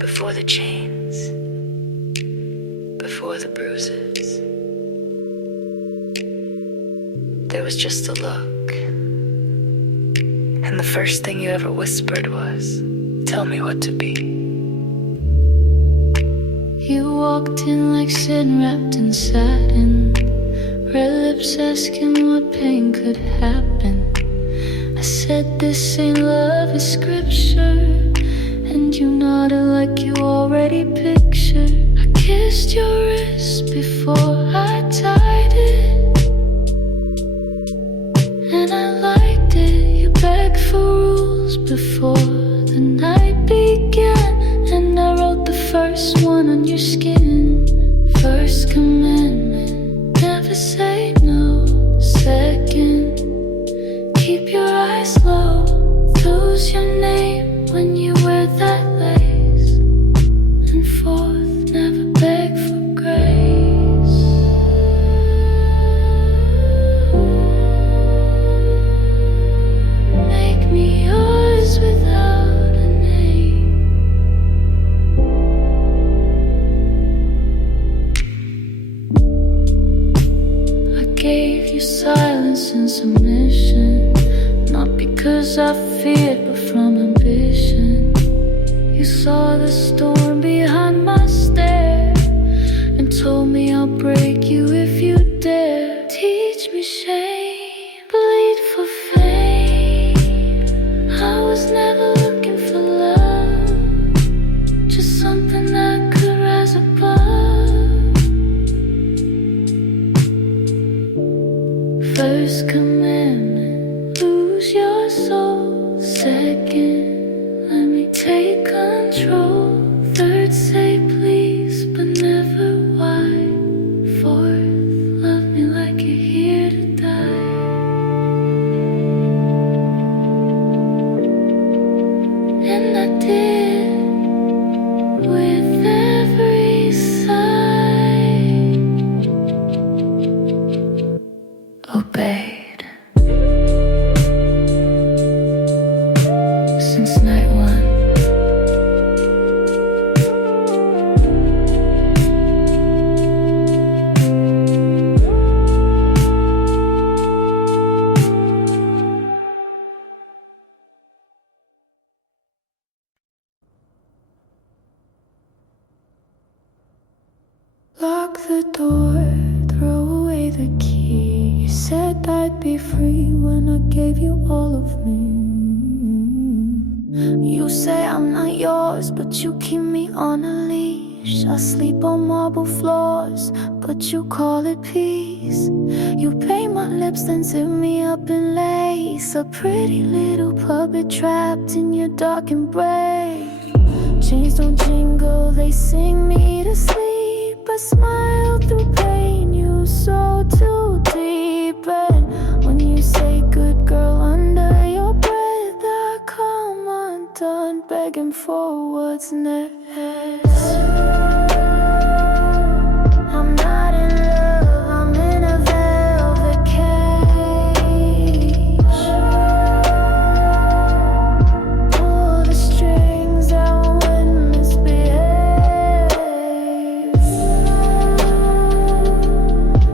Before the chains, before the bruises, there was just a look. And the first thing you ever whispered was, tell me what to be. You walked in like sin wrapped in satin, red lips asking what pain could happen. I said this ain't love, it's scripture, and you nodded like you already pictured. I kissed your wrist before I tied it, and I liked it. You begged for rules before the night began, and I wrote the first one on your skin. First commandment, never say no. Second, keep your eyes low. Lose your name when you wear that lace. And fourth, never beg for grace. Make me yours without a name. I gave you silence and submission, not because I feared, but from ambition. You saw the storm behind my stare and told me I'll break you if you dare. Teach me shame, bleed for fame. I was never looking for love, just something that could rise above. First commandment, lose your soul. Second, let me take control. Third, say please, but never why. Fourth, love me like you're here to die. And I did, with every sigh, obeyed. Since night one, lock the door, throw away the key. You said I'd be free when I gave you all of me. You say I'm not yours, but you keep me on a leash. I sleep on marble floors, but you call it peace. You paint my lips, then zip me up in lace. A pretty little puppet trapped in your dark embrace. Chains don't jingle, they sing me to sleep. I smile through pain, you so too deep. And when you say good girl under your breath, I come undone, begging for what's next. I'm not in love, I'm in a velvet cage. Pull the strings out when misbehave.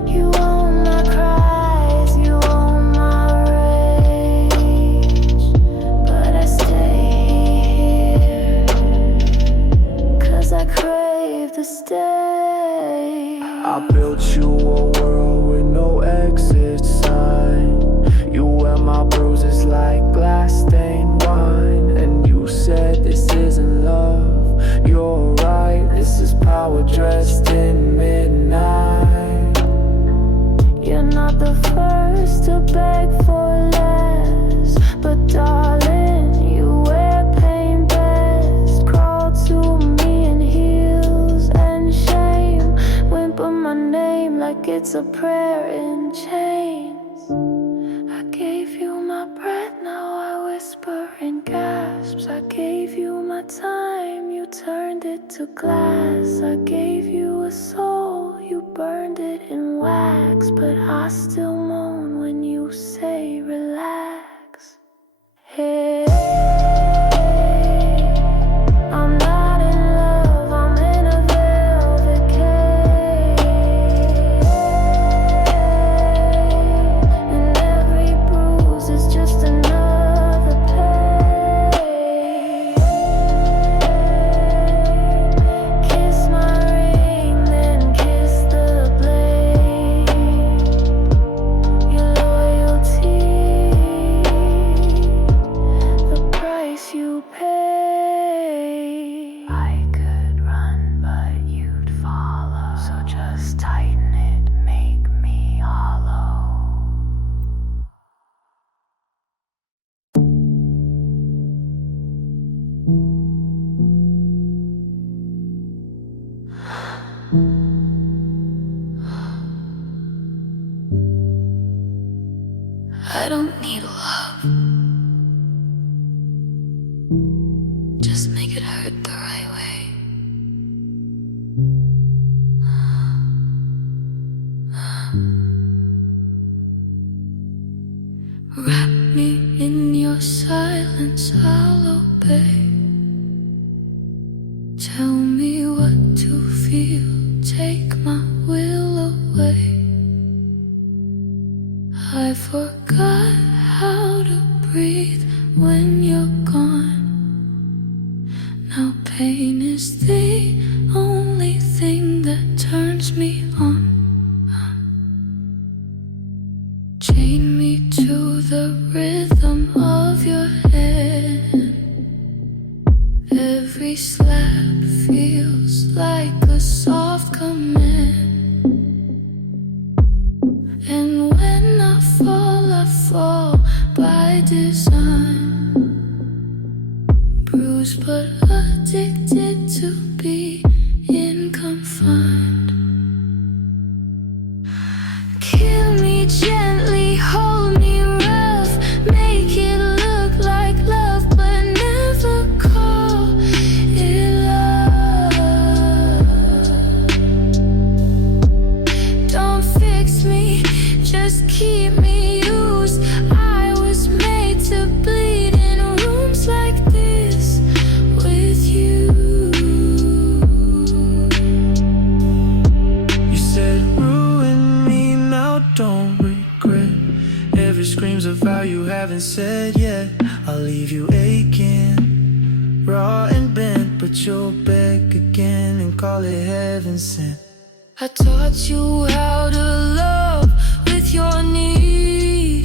You own my cries, you own my rage. But I stay here, 'cause I crave to stay. I built you a world with no exit sign. You wear my bruises like glass-stained wine. And you said this isn't love, you're right. This is power dressed in midnight. You're not the first to beg for less, but darling, you wear pain best. Crawl to me in heels and shame, whimper my name like it's a prayer in chains. I gave you my breath, now I whisper in gasps. I gave you my time, you turned it to glass. I gave you a soul, you burned it in wax. But I still moan when you say relax. Hey, I'm not in love. I'll obey. Tell me what to feel, take my will away. I forgot how to breathe when you're gone. Now pain is the only thing that turns me on. Chain me to the rhythm of your hand. Every slap feels like a soft command. And when I fall by design. Bruised but addicted to being confined. Kill me gently, hold me rough, make it look like love, but never call it love. Don't fix me, just keep me used. I was made to bleed in rooms like this with you. You said ruin me now, don't regret. Every scream's a vow you haven't said yet. I'll leave you aching, raw and bent, but you'll beg again and call it heaven sent. I taught you how to love with your knees.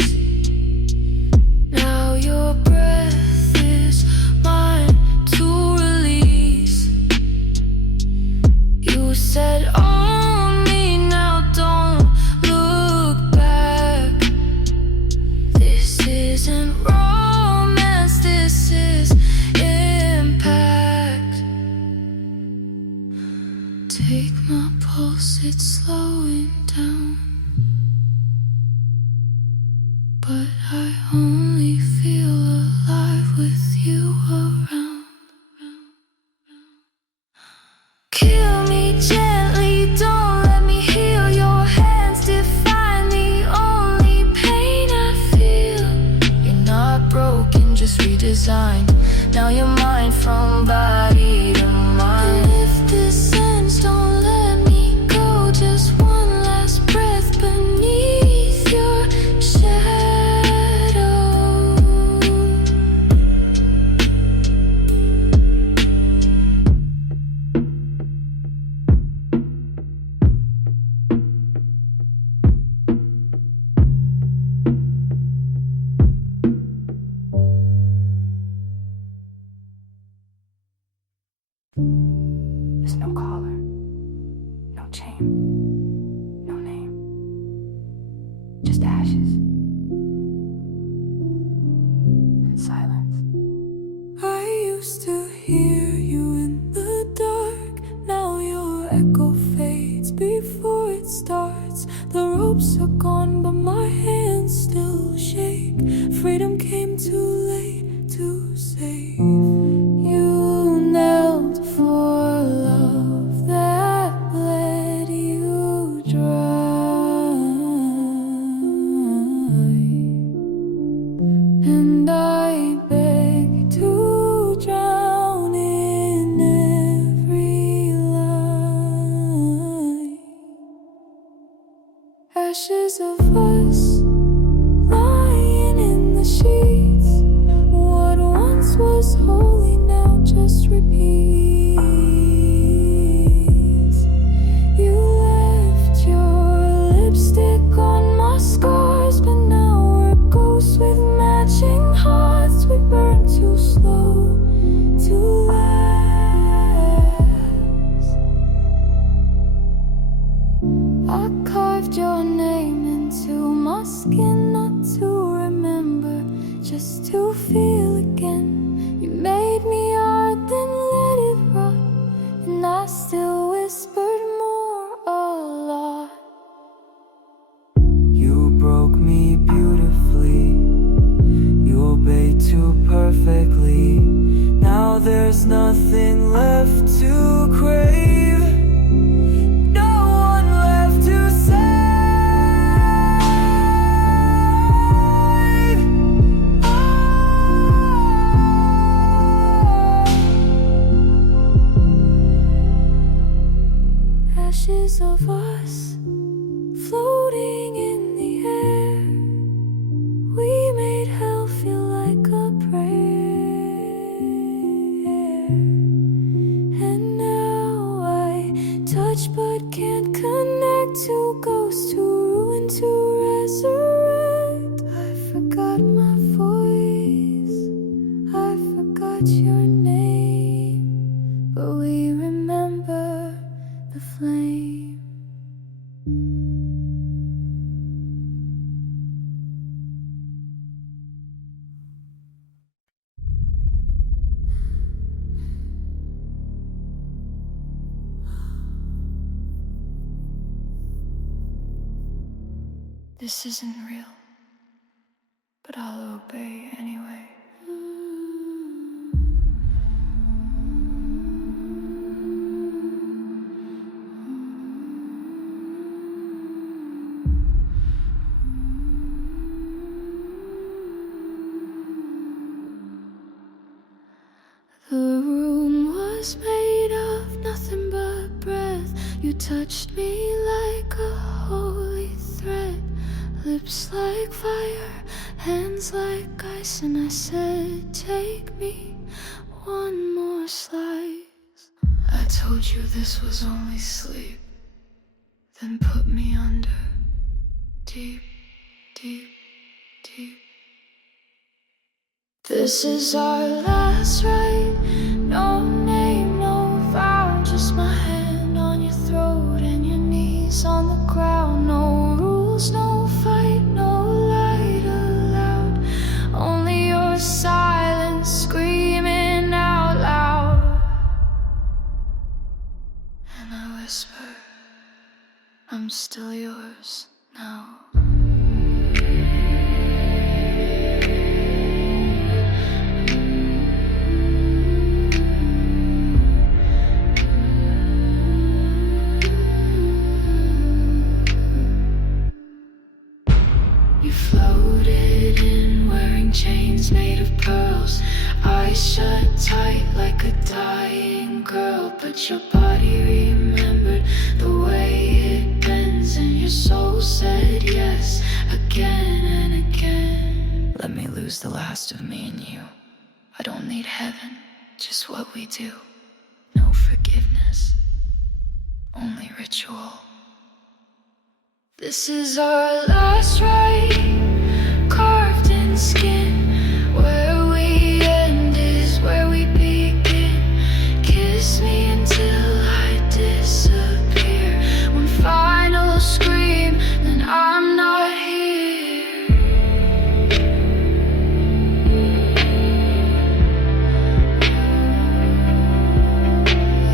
Now your breath is mine to release. You said own me, now don't look back. This isn't romance, this is impact. Take my pulse, it's slowing down, but I only feel alive with you around. Kill me gently, don't let me heal. Your hands define the only pain I feel. You're not broken, just redesigned. Now you're mine from body to mind. And if this ends, don't let me go. Just one last breath beneath your shadow. There's no collar, no chain, no name, just ashes and silence. I used to hear you in the dark. Now your echo fades before it starts. The ropes are gone, but my hands still shake. Freedom came too late to save. You knelt for love that bled you dry. And I beg to drown in every line. Ashes of us lying in the sheets. What once was holy now just repeats. You left your lipstick on my scars, but now we're ghosts with matching hearts. We burn too slow to last. I carved your name into memories of us floating in the air. We made hell feel like a prayer. And now I touch but can't connect, to ghosts, to ruin, to resurrect. I forgot my voice, I forgot your name, but we remember the flame. This isn't real, but I'll obey anyway. The room was made of nothing but breath. You touched me like a holy thread. Lips like fire, hands like ice, and I said, take me one more slice. I told you this was only sleep, then put me under, deep, deep, deep. This is our last rite. No name, no vow, just my hand on your throat and your knees on the ground. No rules, no fight, no light allowed, only your silence screaming out loud. And I whisper, I'm still yours now. You floated in wearing chains made of pearls, eyes shut tight like a dying girl. But your body remembered the way it bends, and your soul said yes again and again. Let me lose the last of me and you. I don't need heaven, just what we do. No forgiveness, only ritual. This is our last rite, carved in skin. Where we end is where we begin. Kiss me until I disappear. One final scream, then I'm not here.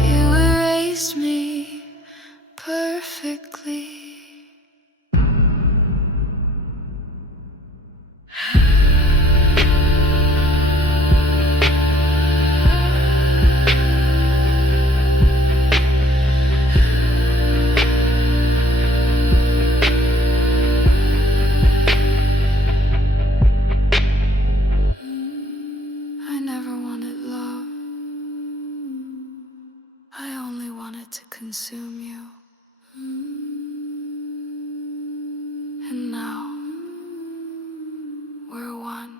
You erased me perfectly. I never wanted love. I only wanted to consume you. And now we're one.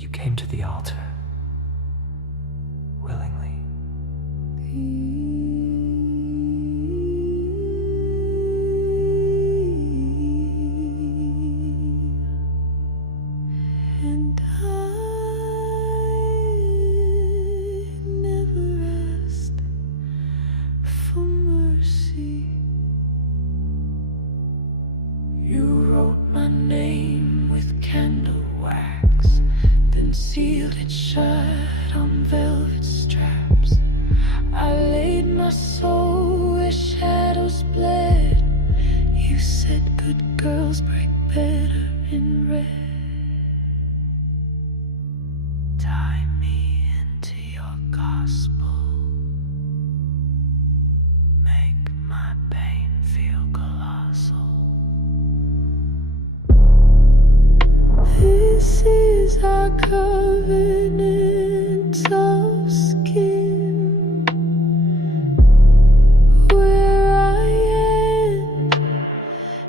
You came to the altar willingly. And I never asked for mercy. You wrote my name with candle wax, then sealed it shut on velvet straps. I laid my soul where shadows bled. You said good girls break better in red. This is our covenant of skin, where I end,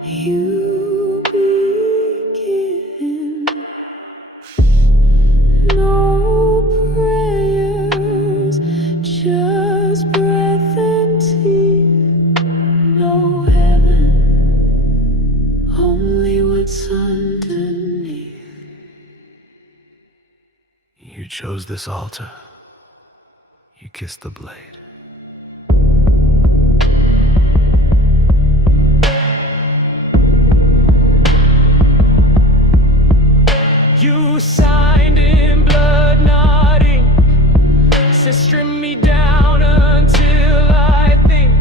you begin. No prayers, just breath and teeth. No heaven, only what's underneath. You chose this altar. You kissed the blade. You signed in blood, not ink. Said strip me down until I think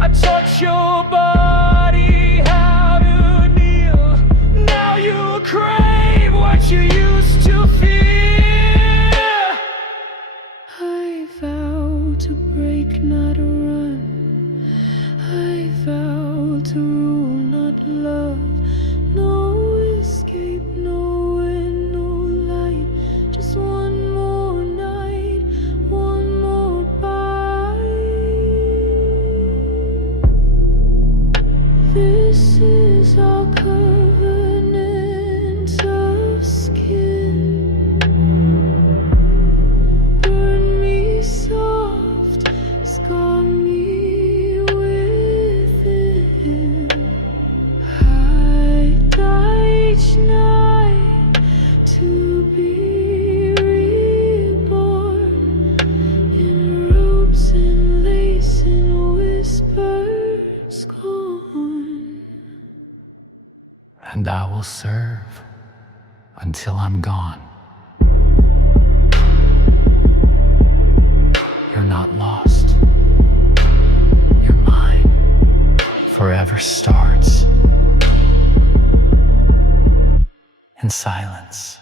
I taught your body how to kneel. Now you crave what you used to fear. I vow to break, not run. I vow to rule, not love. No escape, no end, no light. Just one more night, one more bite. This is our covenant of skin. Burn me soft, scar me within. I die each night to be reborn in robes and lace and whispered scorn. And I will serve until I'm gone. You're not lost. You're mine. Forever starts in silence.